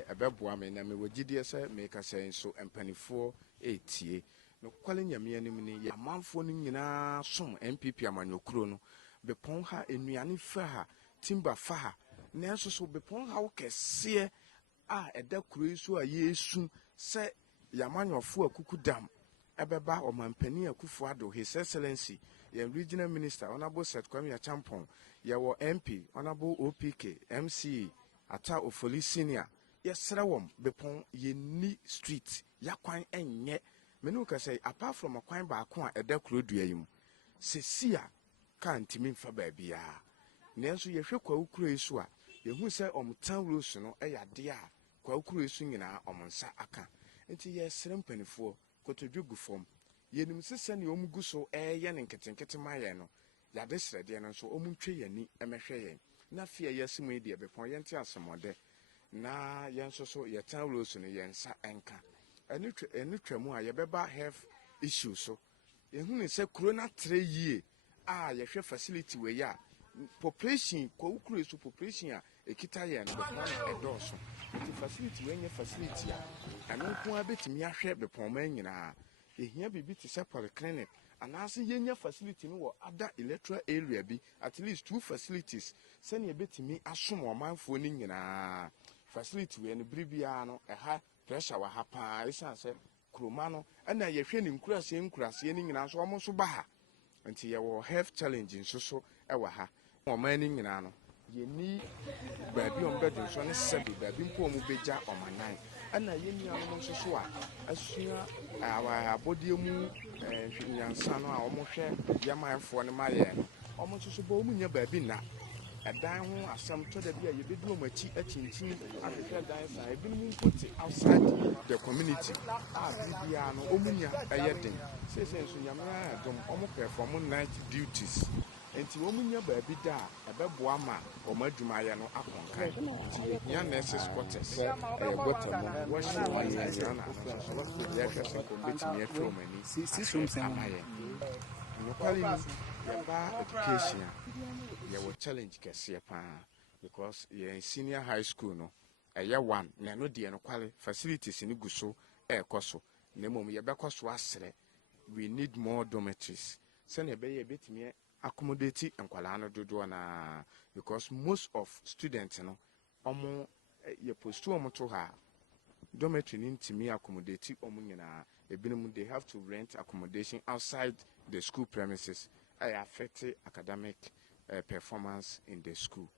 de ebeboa me na me wagidie se me ka sen so empanifo etie no kwale nyame anim ni ya manfo no nyina som MPP amanyokuro no Bepong ha enuane fa ha timba fa ha na so Bepong ha wo kese a eda kuro isu a yesu se yamanyofo akuku dam ebeba omampani akufo ado His Excellency ye regional minister honorable Seth Kwame Champon ye wo MP honorable OPK MC ata ofoli senior yesra wom Bepong ye ni street yakwan enye menu ka say apart from akwan ba ko a eda kuro dua yim sesia kan timi mfa ba bia nenso ye hwe Kwahu kuro isu a ye hu se omtan rules no eyade a Kwahu kuro isu nyina omonsa aka enti ye sere mpanifo kotodwu fom yenim sese ne omugu so ye ne nketenkete maye no yade srede no so omuntwe yani emehwe yen na fie yasimu de Bepong yente asemode na yenso so yetan rules no yensa enka enu twemu a yebeba health issue so ehunu se corona 3 yie a yehwe facility we ya population Kwahu kuro so population a ekita ye no Bepong edoso the facility we nye facility a anu ko abetimi ahwe Bepong man nyina ehia bibi te se polyclinic anase yenya facility no wo ada electoral area bi at least 2 facilities sene ebetimi asom omanfo ni nyina facility we no bribia no eha pressure wa ha pa isan se kroma no na yehwe ni nkurase ni nyina so omo so ba ha nti ye wo health challenge nso ewa ha oman ni nyina no yeni baabi ombedo so ne sebi baabi mpo mu beja omanan ana yeni anu nso so a asua awa abodie mu nyansa no a omohwe yamanfo ne maye no omo nso so bo mu nya baabi na edan ho asem to da bia yebedu omachi achinchin ahwehwe dan sa ebinom mpote outside the community bibia no omunya eyeden sese nso nyamra dom omo perform night duties enti omunya baabi da ebeboa ma omadwumaye no akonkan ti ya nurses quarters botamu washi yana so hospital ya hwese kombetimi atwa omani system amaye no kwali yaba education your challenge kese pa because your senior high school no one na no de no kwale facilities ni guso ekoso na mom ye bekoso asere we need more dormitories sene be ye betimi accommodate enkwala no dodo na because most of students no omo ye postu omo to ha dormitory ni ntimi accommodate omo nyina ebinom they have to rent accommodation outside the school premises affect academic performance in the school.